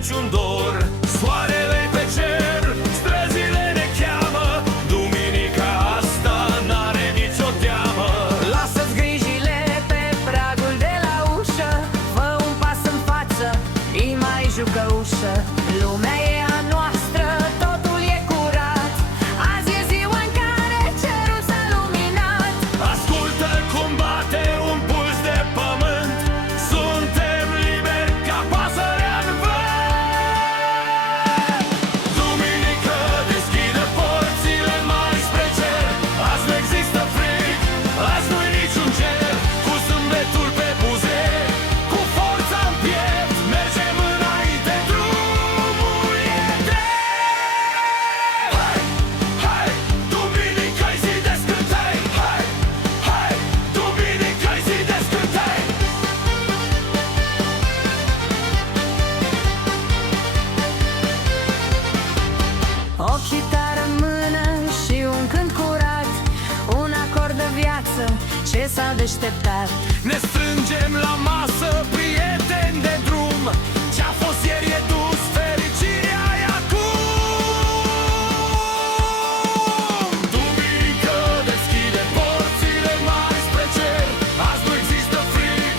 niciun dor. Soarele pe cer, străzile ne cheamă, duminica asta n-are nicio teamă. Lasă-ți grijile pe pragul de la ușă, fă un pas în față, îi mai jucă ușă. Lumea e a noastră, totul e curat, azi e ziua în care cerul s-a luminat. Ascultă cum bate un puls de pământ, suntem liberi ca pasărea în vânt. Duminică deschide porțile mari spre cer, azi nu există frig, azi nu-i niciun cer. Cu zâmbetul pe buze, cu forța în piept, mergem înainte, drumul e drept. Hai, hai, duminică-i zi de scântei. Hai, hai, duminică-i zi de scântei. O chitară în mână și un cânt curat, un acord de viață ce s-a deșteptat. Ne strângem la masă, prieteni de drum, ce-a fost ieri e dus, fericirea e acum. Duminică deschide porțile mari spre cer, azi nu există frig,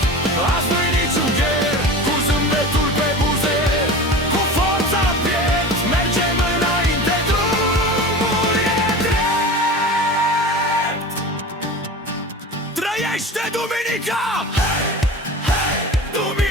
azi nu-i niciun ger. Cu zâmbetul pe buze, cu forța în piept, mergem înainte, drumul e drept. Trăiește Duminica! Hei, hei, Duminica!